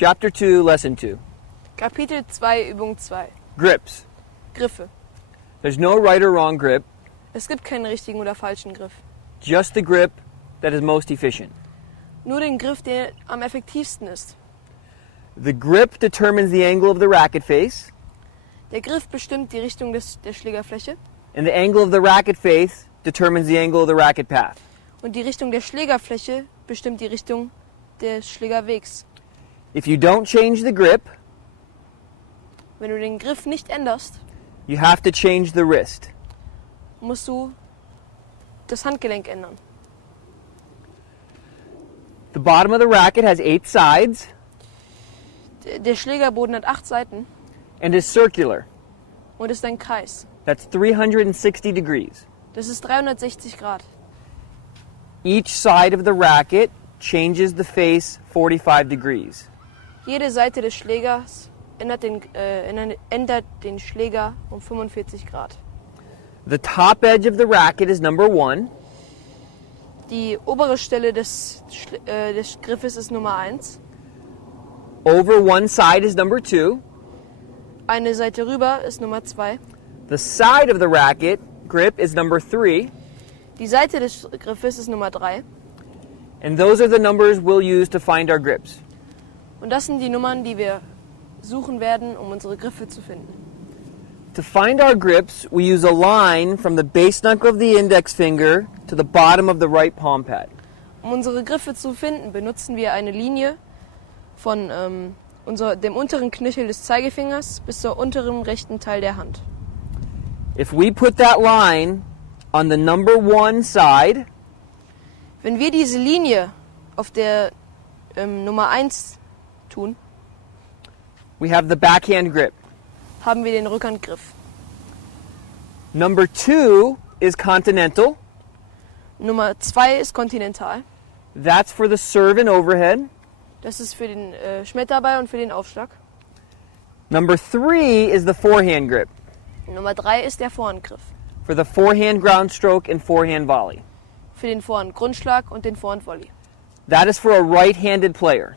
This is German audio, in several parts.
Chapter 2, Lesson 2. Kapitel 2, Übung 2. Grips. Griffe. There's no right or wrong grip, Es gibt keinen richtigen oder falschen Griff. just the grip that is most efficient. Nur den Griff, der am effektivsten ist. The grip determines the angle of the racket face, Der Griff bestimmt die Richtung der Schlägerfläche and the angle of the racket face determines the angle of the racket path. und die Richtung der Schlägerfläche bestimmt die Richtung des Schlägerwegs. If you don't change the grip, Wenn du den Griff nicht änderst, you have to change the wrist. musst du das Handgelenk ändern. The bottom of the racket has 8 sides Der Schlägerboden hat 8 Seiten and is circular. und ist ein Kreis. That's 360 degrees. Das ist 360 Grad. Each side of the racket changes the face 45 degrees. Jede Seite des Schlägers ändert den Schläger um 45 Grad. The top edge of the racket is number 1. Die obere Stelle des Griffes ist Nummer 1. Over one side is number 2. Eine Seite rüber ist Nummer 2. The side of the racket grip is number 3. Die Seite des Griffes ist Nummer 3. And those are the numbers we'll use to find our grips. Und das sind die Nummern, die wir suchen werden, um unsere Griffe zu finden. To find our grips, we use a line from the base knuckle of the index finger to the bottom of the right palm pad. Um unsere Griffe zu finden, benutzen wir eine Linie von dem unteren Knöchel des Zeigefingers bis zur unteren rechten Teil der Hand. If we put that line on the number 1 side, Wenn wir diese Linie auf der Nummer 1 tun, we have the backhand grip. haben wir den Rückhandgriff. Number 2 is continental. Nummer 2 ist kontinental. That's for the serve and overhead. Das ist für den Schmetterball und für den Aufschlag. Number 3 is the forehand grip, Nummer 3 ist der Vorhandgriff. for the forehand ground stroke and forehand volley. Für den Vorhandgrundschlag und den Vorhandvolley. That is for a right-handed player.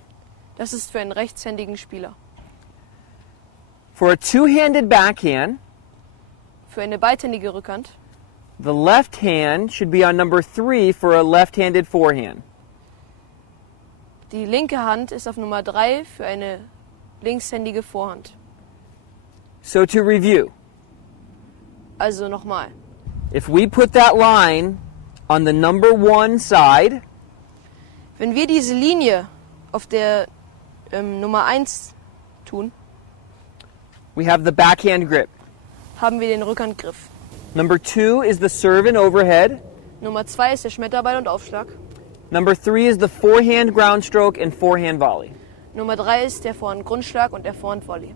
Das ist für einen rechtshändigen Spieler. For a two-handed backhand, Für eine beidhändige Rückhand. the left hand should be on number 3 for a left-handed forehand. Die linke Hand ist auf Nummer 3 für eine linkshändige Vorhand. So to review, Also nochmal. if we put that line on the number 1 side, Wenn wir diese Linie auf der Nummer 1 tun, we have the backhand grip. haben wir den Rückhandgriff. Number 2 is the serve and overhead. Nummer 2 ist der Schmetterball und Aufschlag. Number 3 is the forehand ground stroke and forehand volley. Nummer 3 ist der Vorhandgrundschlag und der Vorhandvolley.